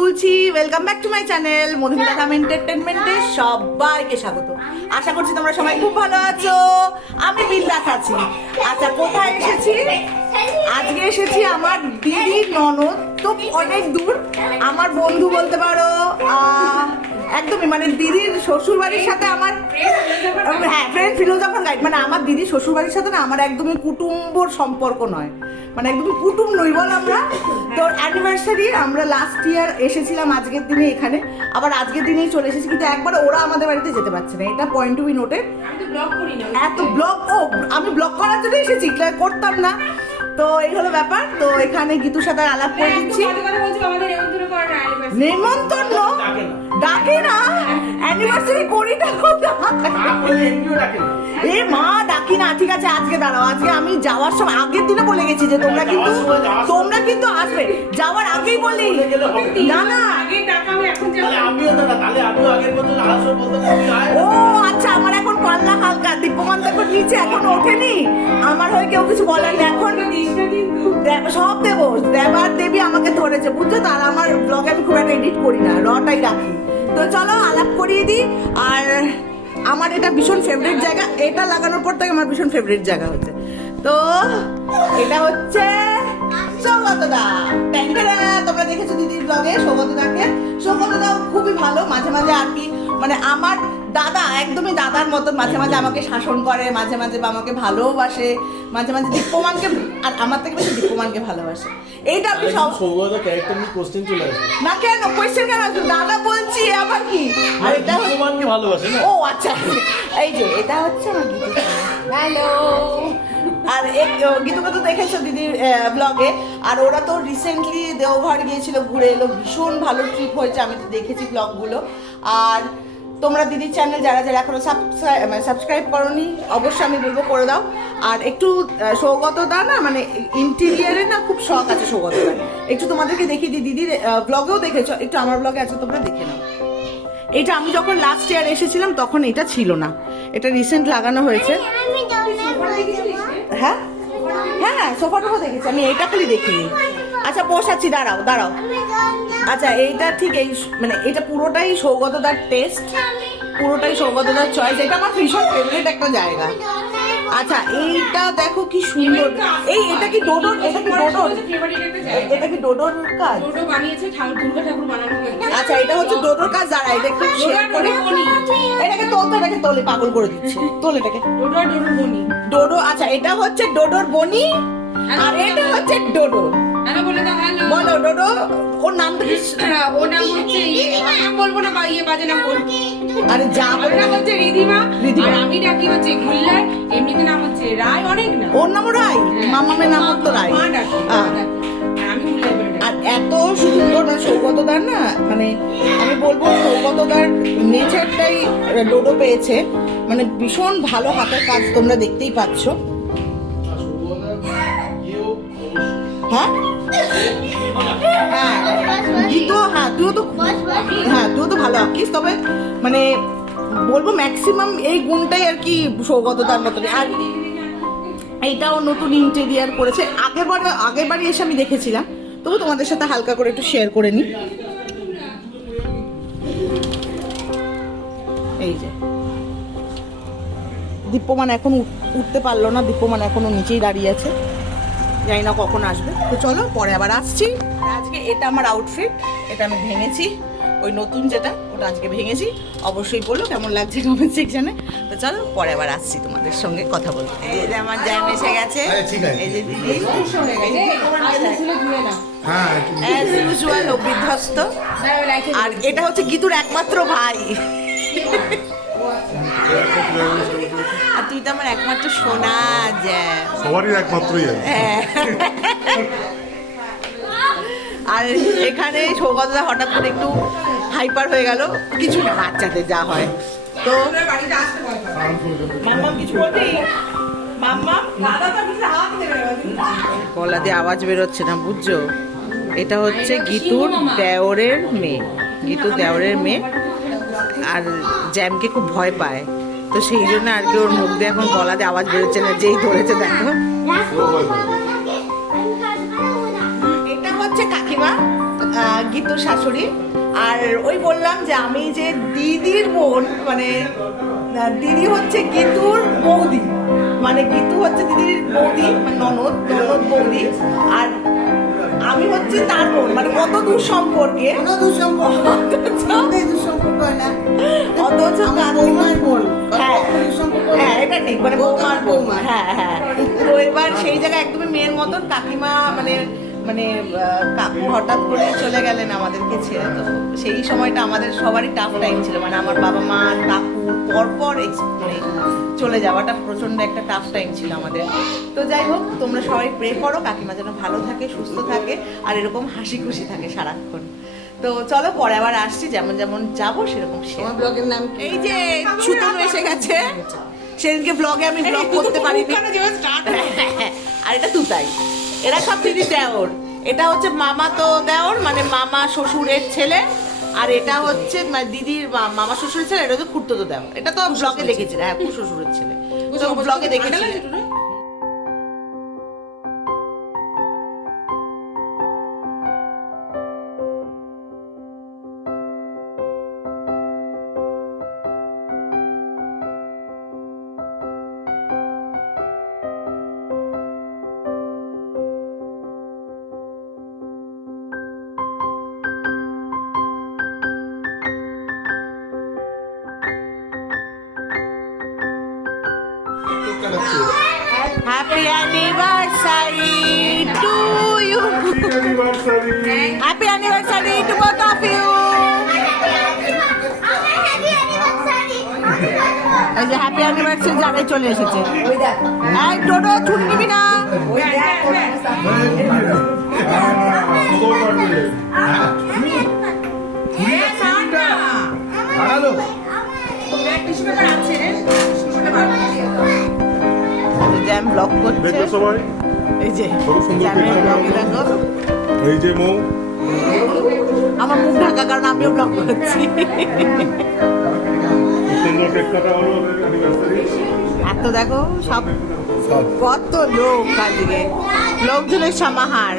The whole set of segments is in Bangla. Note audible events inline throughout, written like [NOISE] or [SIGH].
তুলছি। Welcome back to my channel Madhumita কাম এন্টারটেনমেন্টে সবাইকে স্বাগত। আশা করছি তোমরা সবাই খুব ভালো আছো। আমি বিন্দাস আছি। আচ্ছা কোথায় এসেছি? আজকে এসেছি আমার দিদির ননদ, তো অনেক দূর। আমার বন্ধু বলতে পারো একদমই মানে দিদির শ্বশুর বাড়ির সাথে আমার হ্যাঁ ফ্রেন্ড ফিলোজাফার গাইড মানে আমার দিদির শ্বশুর বাড়ির সাথে না আমার একদমই কুটুম্বর সম্পর্ক নয়। মানে একদমই কুটুম নই বল আমরা। তো অ্যানিভার্সারি আমরা লাস্ট ইয়ার এসেছিলাম আজকের দিনে এখানে। আবার আজকের দিনেই চলে এসেছি কিন্তু একবার ওরা আমাদের বাড়িতে যেতে পারছে না। এটা পয়েন্ট টু বি নোটেড আমি তো ব্লগ করি না এত ব্লগ ও আমি ব্লগ করার জন্য এসেছি করতাম না। তো এই হলো ব্যাপার। তো এখানে গীতুর সাথে আলাপ করে দিচ্ছি। কথা কথা নেমন্তন্ন ডাকে না। অ্যানিভার্সারি করিটা কোথায় এ মা ডাকি না ঠিক আছে আজকে দাঁড়াও আজকে আমি যাওয়ার সময় আগের দিনে বলে গেছি যে তোমরা কিন্তু তোমরা কিন্তু আসবে। যাওয়ার আগেই বলি না না। আগে টাকা আমি এখন যাব আমিও তাহলে আমিও আগের বছর আসো বলতে ও আচ্ছা আমার এখন পাল্লা হালকা। দীপমান দেখো নিচে এখন ওঠেনি। আমার হয়ে কেউ কিছু বলার এখন না দেব- সব দেবো। দেবার দেবী আমাকে ধরেছে বুঝছ তো? আর আমার ব্লগ আমি খুব একটা এডিট করি না রটাই রাখি। তো চলো আলাপ করিয়ে দিই। আর আমার এটা ভীষণ ফেভারিট জায়গা, এটা লাগানোর পর থেকে আমার ভীষণ ফেভারিট জায়গা হচ্ছে। তো, এটা হচ্ছে সৌগতদা। ট্যাঙ্কেরা তোমরা দেখেছ দিদির ব্লগে সৌগতদাকে। সৌগতদাও খুবই ভালো, মাঝে মাঝে আর কি মানে আমার দাদা একদমই দাদার মতন মাঝে মাঝে আমাকে শাসন করে মাঝে মাঝে বা আমাকে ভালোবাসে মাঝে মাঝে দীপ্যমানকে আর আমার থেকে বেশি দীপ্যমানকে ভালোবাসে। এইটা আপনি সব সৌগত ক্যারেক্টার নিয়ে কোশ্চেন চলে আসে না কেন? কোয়েশ্চেন কেন আসবে? দাদা বলছি আবার কি? আর এটা ভগবানকে ভালোবাসে না? ও আচ্ছা। এই যে এটা হচ্ছে আমার গীতু। হ্যালো। আর এই গীতুকে তো দেখেছ দিদির ব্লগে আর ওরা তো রিসেন্টলি দেওঘর গিয়েছিল ঘুরে এলো। ভীষণ ভালো ট্রিপ হয়েছে আমি তো দেখেছি ব্লগগুলো আর তোমরা দিদির চ্যানেল যারা যারা এখনও সাবস্ক্রাইব করনি অবশ্যই আমি বলব করে দাও। আর একটু সৌগত দা না মানে ইন্টেরিয়ারে না খুব শখ আছে সৌগত দা একটু তোমাদেরকে দেখিয়ে দিই। দিদির ব্লগেও দেখেছ? একটু আমার ব্লগে আছে তোমরা দেখে নাও। এটা আমি যখন লাস্ট ইয়ার এসেছিলাম তখন এটা ছিল না। এটা রিসেন্ট লাগানো হয়েছে। হ্যাঁ? হ্যাঁ হ্যাঁ সোফা টোফা দেখেছি। আমি এটা খালি দেখিনি। আচ্ছা বসাচ্ছি দাঁড়াও দাঁড়াও। আচ্ছা এইটা ঠিক এই মানে এটা পুরোটাই সৌগতদার টেস্ট পুরোটাই সৌগতদার চয়েস এটা আমার ভীষণ ফেভারিট একটা জায়গা। আচ্ছা এইটা দেখো কি সুন্দর। এই এটা কি ডোডোর এটা কি ডোডোর? এটা কি ডোডোর কাজ? ছোট বানিয়েছে ঠাকুর দুর্গা ঠাকুর বানানো হয়েছে। আচ্ছা এটা হচ্ছে ডোডোর কাজ দাঁড়া এটা একটু শেয়ার করে। এটাকে তোলতে এটাকে তোলে পাগল করে দিচ্ছে। তোল এটাকে। ডোডো ডোডোর বনি। ডোডো আচ্ছা এটা হচ্ছে ডোডোর বনি আর এটা হচ্ছে ডোডো বলে বলো ডোডো ওর নামটা কি হ্যাঁ, ওর নাম হচ্ছে ইয়ে নাম বলব না বা ইয়ে বাজে নাম বলব আরে যা বলে নাম হচ্ছে রিধিমা। আর আমি ডাকি হচ্ছে গুল্লার এমনিতে নাম হচ্ছে রায় অনেক না ওর নামও রায়? মামামের নাম তো রায়। মা ডাকি। আমি আর এত সুন্দর মানে সৌগতদার না মানে আমি বলব সৌগতদার নেচারটাই ডোডো পেয়েছে। মানে ভীষণ ভালো হাতের কাজ তোমরা দেখতেই পাচ্ছ। হ্যাঁ হ্যাঁ? গীত? হ্যাঁ তুইও তো হ্যাঁ তুইও তো ভালো আঁকিস, তবে মানে বলব ম্যাক্সিমাম এই গুণটাই আর কি সৌগতদার মতন আর এইটাও নতুন ইন্টেরিয়ার করেছে। আগের বার আগের এসে আমি দেখেছিলাম। তবু তোমাদের সাথে হালকা করে একটু শেয়ার করে নিই। এই যে। দীপ্যমান এখন উঠতে পারল না, দীপ্যমান এখনও নিচেই দাঁড়িয়ে আছে। জানি না কখন আসবে। তো চলো পরে আবার আসছি। আজকে এটা আমার আউটফিট এটা আমি ভেঙেছি। ওই নতুন যেটা ওটা আজকে ভেঙেছি। অবশ্যই বলো কেমন লাগছে কমেন্ট সেকশনে তো চলো পরে আবার আসছি তোমাদের সঙ্গে কথা বলতে। এই যে আমার জ্যাম এসে গেছে। হ্যাঁ, এই যে দিদি। হ্যাঁ অ্যাজ ইউজুয়াল বিধ্বস্ত আর এটা হচ্ছে গীতুর একমাত্র ভাই। [LAUGHS] আর তুই তো আমার একমাত্র সোনা জ্যাম সবারই একমাত্রই হ্যাঁ। আর এখানে সৌগতদা হঠাৎ করে একটু হাইপার হয়ে গেল। কিছু না বাচ্চাদের যা হয়। তো। মাম্মাম কিছু। গলা দিয়ে আওয়াজ বেরোচ্ছে না বুঝছ? এটা হচ্ছে গীতুর দেওরের মেয়ে। গীতু দেওরের মেয়ে। আর জ্যামকে খুব ভয় পায়। তো সেই জন্য আর কি ওর মুখ দিয়ে এখন গলা দিয়ে আওয়াজ বেরোচ্ছে না, যেই ধরেছে দেখো। এটা হচ্ছে কাকিমা গীতুর শাশুড়ি। আর ওই বললাম যে আমি যে দিদির বোন মানে দিদি হচ্ছে গীতুর বৌদি। মানে গীতু হচ্ছে দিদির বৌদি মানে ননদ ননদ বৌদি। আর আমি হচ্ছে তার বোন মানে কত দূর সম্পর্কে? আমাদের দুঃসম্পর্ক হয় না? অথচ আমার বৌমার বোন হ্যাঁ। হ্যাঁ এটা ঠিক মানে বৌমার বৌমা। হ্যাঁ হ্যাঁ। তো এবার সেই জায়গায় একদমই মেয়ের মতন কাকিমা মানে মানে কাকু হঠাৎ করে চলে গেলেন আমাদেরকে ছেড়ে। তো সেই সময়টা আমাদের সবারই টাফ টাইম ছিল। মানে আমার বাবা মা কাকু পরপর মানে চলে যাওয়াটা প্রচণ্ড একটা টাফ টাইম ছিল আমাদের। তো যাই হোক তোমরা সবাই প্রে করো কাকিমা যেন ভালো থাকে সুস্থ থাকে আর এরকম হাসি খুশি থাকে সারাক্ষণ। তো চলো পরে আবার আসছি যেমন যেমন যাব সেরকম আমার ব্লগের নাম এই যে সুতনু এসে গেছে। সেদিনকে ব্লগে আমি ব্লগ করতে [LAUGHS] পারিনি। [LAUGHS] আর এটা তুতাই। এরা সব দিদি দেওর। এটা হচ্ছে মামা তো দেওর মানে মামা শ্বশুরের ছেলে। আর এটা হচ্ছে মানে দিদির মামা শ্বশুরের ছেলে এটা তো খুঁড়তো তো দেওয়া। এটা তো ব্লগে দেখেছি। হ্যাঁ শ্বশুরের ছেলে। তো ব্লগে দেখেছি happy anniversary to you happy anniversary to both of you এই যে হ্যাপি অ্যানিভার্সারি জানাই চলে এসেছে এই টোটো ছুট নিবি না জ্যাম ব্লক করছে। দেখো সবাই। এই যে ব্লগে এই যে মৌ। আমার মুখ ঢাকা কারণ আমিও ব্লগ করছি। অ্যানিভার্সারি এত দেখো সব কত লোক আজকে লোকজনের সমাহার।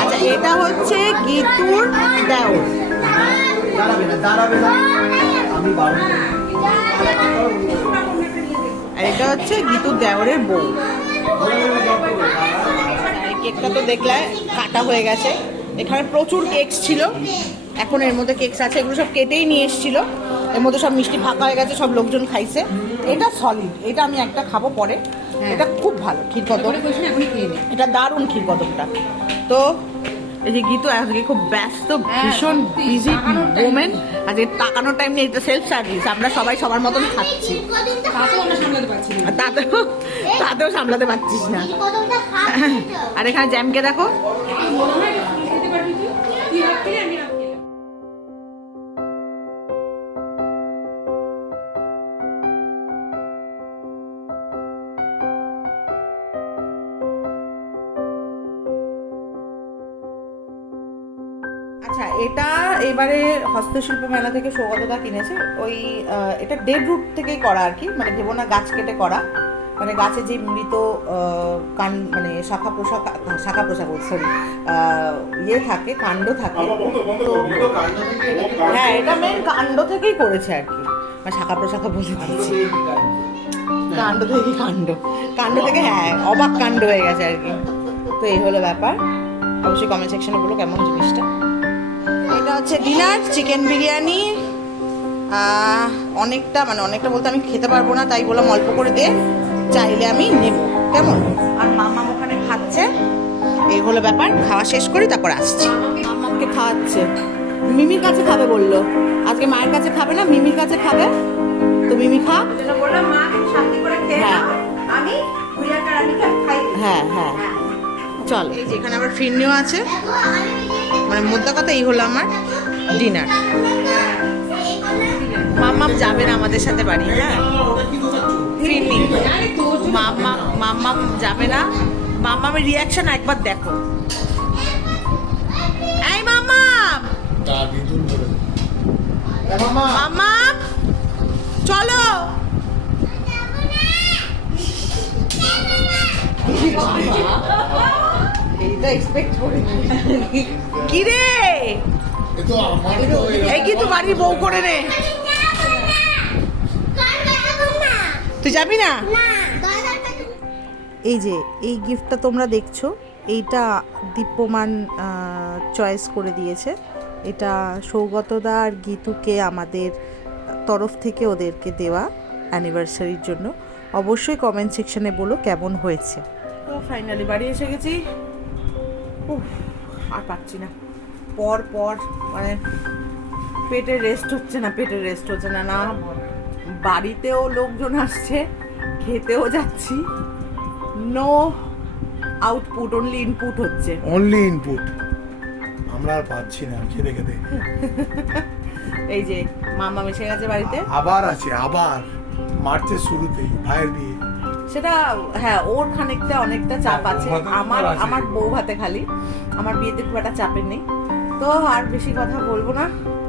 আচ্ছা এটা হচ্ছে গীতুর দেওর। আর এটা হচ্ছে গীতুর দেওরের বউ। কেকটা তো দেখলে কাটা হয়ে গেছে। এখানে প্রচুর কেকস ছিল। এখন এর মধ্যে কেকস আছে এগুলো সব কেটেই নিয়ে এসেছিল। এর মধ্যে সব মিষ্টি ফাঁকা হয়ে গেছে সব লোকজন খাইছে। এটা সলিড এটা আমি একটা খাব পরে। এটা খুব ভালো ক্ষীর কদম এটা দারুণ ক্ষীর কদমটা তো এই যে গীত আজকে খুব ব্যস্ত ভীষণ বিজি ওমেন আজকে তাকানোর টাইম নেই এটা সেলফ সার্ভিস আমরা সবাই সবার মতন খাচ্ছি। তাতেও তাতেও সামলাতে পারছিস না। আর এখানে জ্যামকে দেখো। আচ্ছা এটা এবারে হস্তশিল্প মেলা থেকে সৌগতদা কিনেছে। ওই এটা ডেড রুট থেকেই করা আর কি মানে ভেবো না গাছ কেটে করা। মানে গাছে যে মৃত কান মানে শাখা প্রশাখা শাখা প্রশাখা সরি ইয়ে থাকে কাণ্ড থাকে। বন্ধ তো হ্যাঁ এটা মেন কাণ্ড থেকেই করেছে আর কি। মানে শাখা প্রশাখা বলে দিয়েছি। কাণ্ড? থেকে কাণ্ড। কাণ্ড থেকে হ্যাঁ অবাক কাণ্ড হয়ে গেছে আর কি। তো এই হলো ব্যাপার। অবশ্যই কমেন্ট সেকশনে বলো কেমন জিনিসটা। হচ্ছে ডিনার চিকেন বিরিয়ানি অনেকটা মানে অনেকটা বলতে আমি খেতে পারব না তাই বললাম অল্প করে দে চাইলে আমি নেব। কেমন? আর মামা ওখানে খাচ্ছে। এই হলো ব্যাপার খাওয়া শেষ করে তারপর আসছি। মামাকে খাওয়াচ্ছে। মিমির কাছে খাবে বলল। আজকে মায়ের কাছে খাবে না মিমির কাছে খাবে? তো মিমি খা। বললাম মা শান্তি করে খেয়ে হ্যাঁ। আমি হ্যাঁ হ্যাঁ। চল। এই যে এখানে আবার ফিরনিও আছে। মানে মোদ্দা কথা এই হলো আমার ডিনার মাম্মাম যাবে না আমাদের সাথে বাড়ি হ্যাঁ? ফিরনি। মাম্মা মাম্মাম যাবে না। মাম্মামের রিয়াকশন একবার দেখো। এই মাম্মাম! মাম্মাম! চলো। এই [LAUGHS] এটা এক্সপেক্ট কি রে এই কি বাড়ির বউ করে তুই যাবি না? এই যে এই গিফটটা তোমরা দেখছ এইটা দীপ্যমান চয়েস করে দিয়েছে। এটা সৌগতদা আর গীতুকে আমাদের তরফ থেকে ওদেরকে দেওয়া অ্যানিভার্সারির জন্য। অবশ্যই কমেন্ট সেকশনে বলো কেমন হয়েছে। তো ফাইনালি বাড়ি এসে গেছি। উফ, আর পাচ্ছি না। পর পর মানে পেটে রেস্ট হচ্ছে না পেটে রেস্ট হচ্ছে না না বাড়িতেও লোকজন আসছে খেতেও যাচ্ছি। নো আউটপুট অনলি ইনপুট হচ্ছে। অনলি ইনপুট আমরা আর পাচ্ছি না খেতে খেতে। এই যে মামা মিশে গেছে বাড়িতে। আবার আছে আবার। মার্চের শুরুতেই ভাইয়ের বিয়ে। সেটা হ্যাঁ ওর খানিকটা অনেকটা চাপ আছে। ভাতে তো আমার আমার বউ ভাতে খালি। আমার বিয়েতে খুব একটা চাপের নেই। তো আর বেশি কথা বলব না।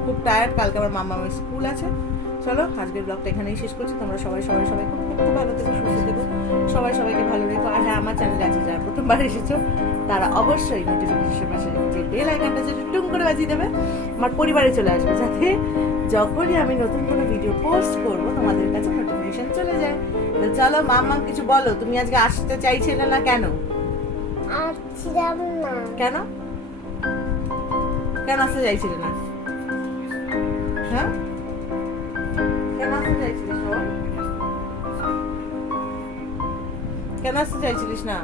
খুব টায়ার্ড কালকে আমার মামা আমার স্কুল আছে। চলো আজকের ব্লগটা এখানেই শেষ করছি। তোমরা সবাই সবাই সবাই খুব খুব ভালো থেকো সুস্থ থেকো। সবাই সবাইকে ভালো রেখো। আর হ্যাঁ আমার চ্যানেলে আছে যারা প্রথমবার এসেছ তারা অবশ্যই নোটিফিকেশন পাশে যে বেল আইকনটা যেটা টুং করে বাজিয়ে দেবে। আমার পরিবারে চলে আসবে। যাতে যখনই আমি নতুন কোনো ভিডিও পোস্ট করব তোমাদের কাছে নোটিফিকেশন চলে যায়। চলো মাম্মা কিছু বলো তুমি আজকে আসতে চাইছিলে না কেন? আসছিলাম না। কেন? কেন আসতে চাইছিলে না? হ্যাঁ? কেন আসতে চাইছিলিস কেন আসতে চাইছিলিস না?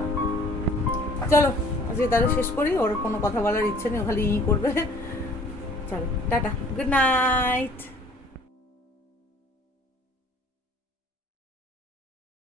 চলো আজকে তাহলে শেষ করি ওর কোনো কথা বলার ইচ্ছে নেই খালি ই করবে। চলো টাটা গুড নাইট